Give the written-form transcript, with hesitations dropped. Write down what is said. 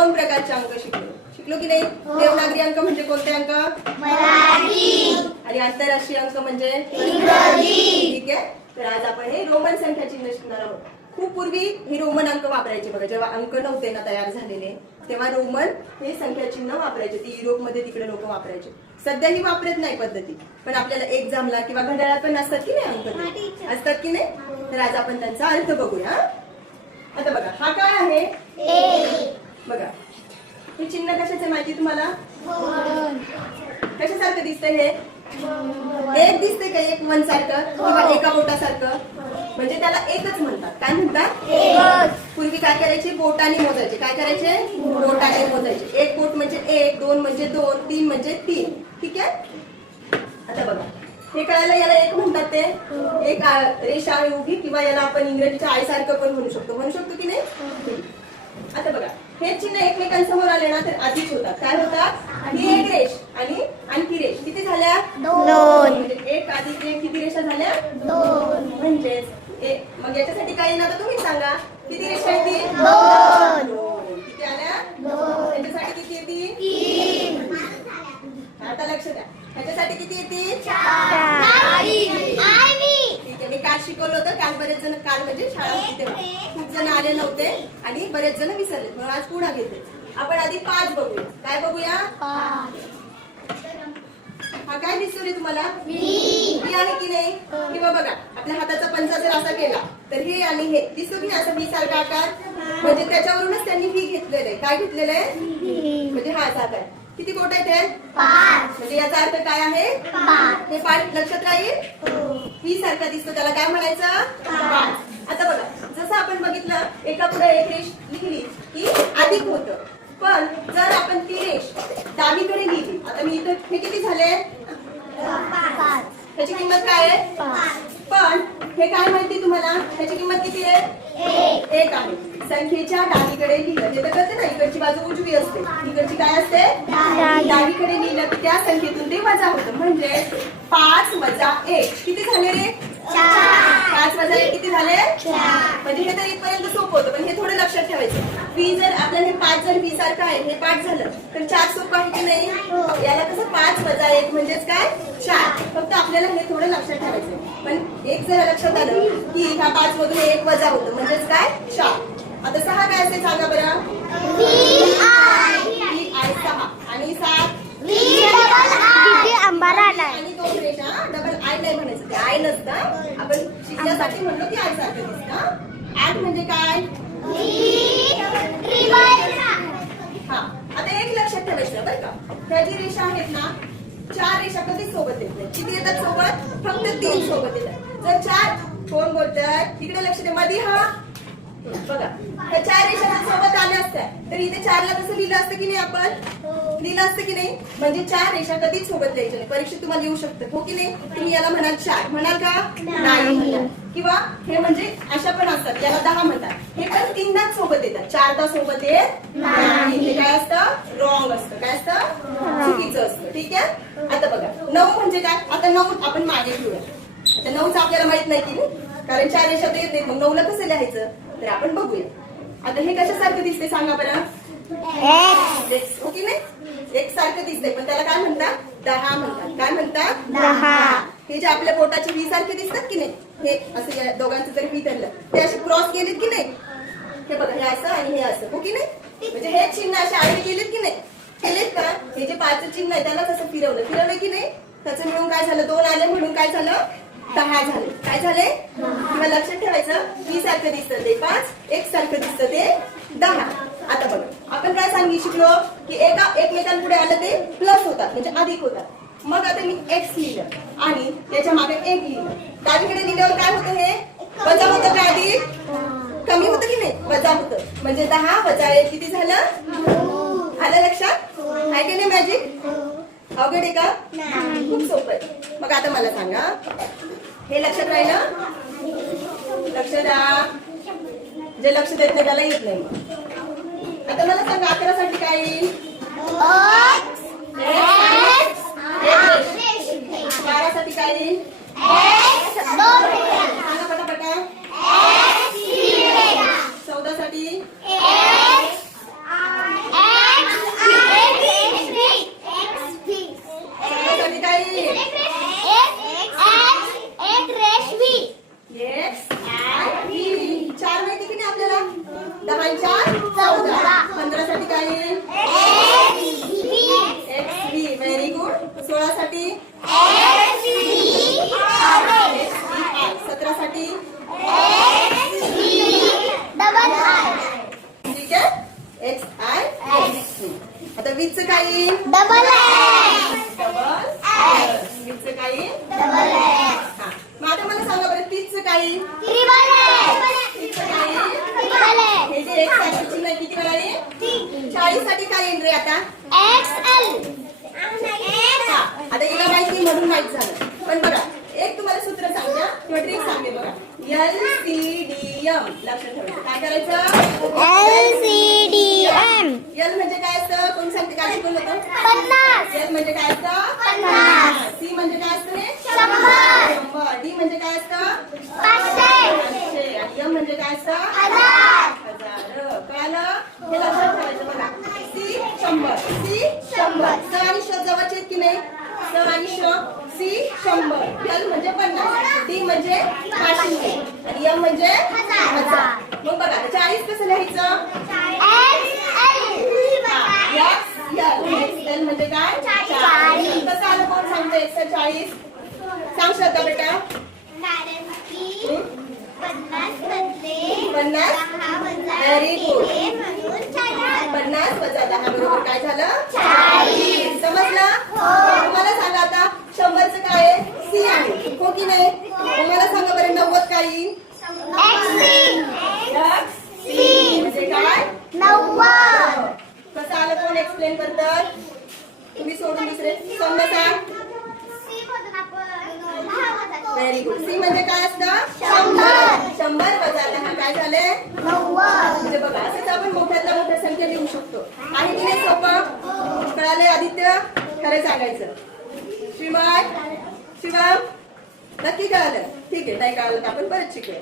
2 प्रकारचे अंक शिकलो की नाही? देवनागरी अंक म्हणजे कोणते अंक? मराठी. आणि आंतरराष्ट्रीय अंक म्हणजे इंग्रजी. ठीक आहे. तर आज आपण हे रोमन संख्या चिन्ह शिकणार आहोत. खूप पूर्वी हे रोमन अंक वापरायचे बघा. जेव्हा अंक नव्हते ना तयार झालेले तेव्हा रोमन हे संख्या चिन्ह वापरायचे. ते युरोपमध्ये तिकडे लोक वापरायचे. सध्याही वापरत नाही पद्धती, पण आपल्याला एक्झामला किंवा घड्याळात पण असतात की नाही अंक असतात की नाही? तर आज आपण त्यांचा अर्थ बघूया. आता बघा हा काय आहे? बघा हे चिन्ह कशाचे माहिती तुम्हाला? कशासारखं दिसतंय हे? एक दिसतंय का? एक वन सारखं किंवा एका बोटासारखं? म्हणजे त्याला एकच म्हणतात. काय म्हणतात? पूर्वी काय करायचे? बोटाने मोजायचे. काय करायचे? बोटाने मोजायचे. एक बोट म्हणजे 1, 2 म्हणजे 2, 3 म्हणजे 3. ठीक आहे. आता बघा हे कळायला याला एक म्हणतात. ते एक रेषा आहे उभी, किंवा याला आपण इंग्रजीच्या आईसारखं पण म्हणू शकतो की नाही? आता बघा हे चिन्ह एकमेकांसमोर आले ना तर आधीच होतात. काय होतात? ही एक रेष आणि आणखी रेष किती झाल्या? 2. म्हणजे एक अधिक एक किती रेषा झाल्या? 2. म्हणजेच मग याच्यासाठी काय येणार तुम्ही सांगा? किती रेषा येतील? 2. किती आल्या? 2. त्याच्यासाठी किती येतील? 3. आता लक्ष द्या. ह्याच्यासाठी किती येतील? 4. ठीक आहे. मी काल शिकवलं होतं. काल बरेच जण म्हणजे शाळा होती तेव्हा खूप जण आले नव्हते आणि बरेच जण विसरले, म्हणून आज पुन्हा घेते. आपण आधी 5 बघूया. काय बघूया? हा काय दिसतो रे तुम्हाला? व्ही आहे की नाही? किंवा बघा आपल्या हाताचा पंजा जर असा केला तर हे आणि हे दिसतो की नाही? असं व्ही सारखा आकार. म्हणजे त्याच्यावरूनच त्यांनी व्ही घेतलेलं आहे. काय घेतलेलं आहे? म्हणजे हा असा आकार. किती बोट आहेत हे? 5. म्हणजे याचा अर्थ काय आहे? हे 5 लक्षात राहील. व्ही सारखा दिसतो त्याला काय म्हणायचं? 5. आता बघा जसं आपण बघितलं एका पुढे एक रेष लिहिली की अधिक होतं, पण जर आपण ती रेष डावीकडे लिहिली, आता मी इथं हे किती झाले? 5. त्याची किंमत काय आहे? 5. पण हे काय माहिती तुम्हाला? त्याची किंमत किती आहे? 1 आहे. संख्येच्या डावीकडे लिहिलं ते तर कळते ना, इकडची बाजू उजवी असते, इकडची काय असते? डावीकडे लिहिलं की त्या संख्येतून ते वजा होतं. म्हणजे 5 वजा 1 किती झाले रे? 4. 5 वजा 1 किती झाले? 4. म्हणजे हे तर इथपर्यंत सोपं होतं, पण हे थोडं लक्षात ठेवायचं. व्ही जर आपल्याला हे 5 जर व्ही सारखं आहे, हे 5 झालं तर 4 सोपं आहे की नाही? याला कसं 5 वजा 1 म्हणजेच काय? 4. फक्त आपल्याला हे थोडं लक्षात ठेवायचं. पण एक जर लक्षात आलं की ह्या 5 मधून 1 वजा होतं म्हणजेच काय? 4. आता 6 काय असते सांगा बरं? व्ही आय 6 आणि 7 आणि 2 रेषा. डबल आय नाही म्हणायचं, ते आय नसतं. आपण शिकण्यासाठी म्हणलो की आय सारखं दिसतं. 8 म्हणजे काय? हा आता एक लक्षात ठेवायचं बरं का, ह्या जी रेषा आहेत ना 4 रेषा कधीच सोबत येत नाही. किती येतात सोबत? फक्त 3 सोबत येतात. जर 4 कोण बोलतात इकडे लक्ष दे, मध्ये हा बघा ह्या 4 रेषा सोबत आल्या असत्या तर इथे 4 ला कसं लिहिलं असतं की नाही? आपण लिहिलं असतं की नाही? म्हणजे 4 रेषा कधीच सोबत द्यायच्या नाही. परीक्षेत तुम्हाला येऊ शकतं हो की नाही? तुम्ही याला म्हणाल 4 म्हणाल का? नाही म्हणाल. किंवा हे म्हणजे अशा पण असतात, याला 10 म्हणतात. हे पण 3दाच सोबत येतात, 4दा सोबत येत नाही. हे काय असतं? रॉंग असतं. काय असतं? चुकीचं असतं. ठीक आहे. आता बघा 9 म्हणजे काय? आता 9 आपण मागे घेऊया. आता 9च आपल्याला माहित नाही की नाही, कारण 4 रेषा तर येत नाही. मग 9 ला कसं लिहायचं तर आपण बघूया. आता हे कशासारखं दिसते सांगा बरं? एक्स. हो की नाही? एक सारखं दिसतंय, पण त्याला काय म्हणतात? 10 म्हणतात. काय म्हणतात? 10. हे जे आपल्या बोटाचे व्ही सारखे दिसतात की नाही, हे असं या दोघांचं जर व्ही धरलं ते असे क्रॉस केलेत की नाही? हे बघा हे असं आणि हे असं. हो की नाही? म्हणजे हे चिन्ह असे आडवे केलेत की नाही? केलेत का? हे जे 5 चिन्ह आहे त्याला कसं फिरवलं की नाही? त्याचं मिळून काय झालं? 2 आले म्हणून काय झालं? 10 झाले. काय झाले? किंवा लक्षात ठेवायचं व्ही सारखं दिसतं ते 5, एक सारखं दिसतं ते 10. आता बघा आपण काय शिकलो की एकमेकांपुढे आलं ते प्लस होतात म्हणजे अधिक होतात. मग आता मी एक्स लिहिलं आणि त्याच्या मागे 1 लिहिलं. डावीकडे लिहिल्यावर काय होतं? हे वजा होतं का? अधिक कमी होतं की नाही? वजा होतं. म्हणजे 10 वजा 1 किती झालं? आलं लक्षात? आहे की नाही मॅजिक? अवघड आहे का? खूप सोपं आहे. मग आता मला सांगा हे लक्षात राहिलं? लक्ष द्या. जे लक्ष देत नाही त्याला येत नाही. आता मला सांगा 11 साठी काय येईल? 12 साठी काय येईल? सांगा पटापटा. 14 साठी 40 साठी काय येईल रे आता? XL. हा, आता हिला माहिती म्हणून माहित झालं. पण बघा एक तुम्हाला सूत्र सांगते किंवा ट्रिक सांगते बघा. LCDM लक्षात ठेवायचं. काय करायचं? LCDM. L म्हणजे काय असतं? कोण सांगते? काय शिकवलं होतं? 50. L म्हणजे काय असतं? 50. C म्हणजे काय असतं रे? 100. 100. D म्हणजे काय असतं? 500. 500. आणि M म्हणजे काय असतं? 1000. 1000. कळालं? हे लक्षात ठेवायचं बघा. C 100. C 100. स आणि श जवळचे आहेत की नाही? स आणि श. C 100. L म्हणजे 50. D म्हणजे 500. आणि M म्हणजे 1000. मग बघा 40 कसं लिहायचं? L म्हणजे काय? 40. कसं आलं कोण सांगतं 140? सांग श्रद्धा बेटा. 50. Very good. 50 वजा 10 बरोबर काय झालं? 40. समजलं? तुम्हाला सांगा आता 100चं काय आहे? C आहे. हो की नाही? तुम्हाला सांगा बरं 90 काय येईल? म्हणजे काय? कसं आलं कोण एक्सप्लेन करतात? तुम्ही सोडून दुसरे समजा सांग. Very good. सी म्हणजे काय असतं? 100 वजा 10 काय झाले? 90. म्हणजे बघा असंच आपण मोठ्यातल्या मोठ्या संख्या लिहू शकतो. आणि की नाही सोपं? कळाले आदित्य? खरं सांगायचं. शिवाय शिवम नक्की कळालं? ठीक आहे. नाही कळालं तर आपण परत शिकूया.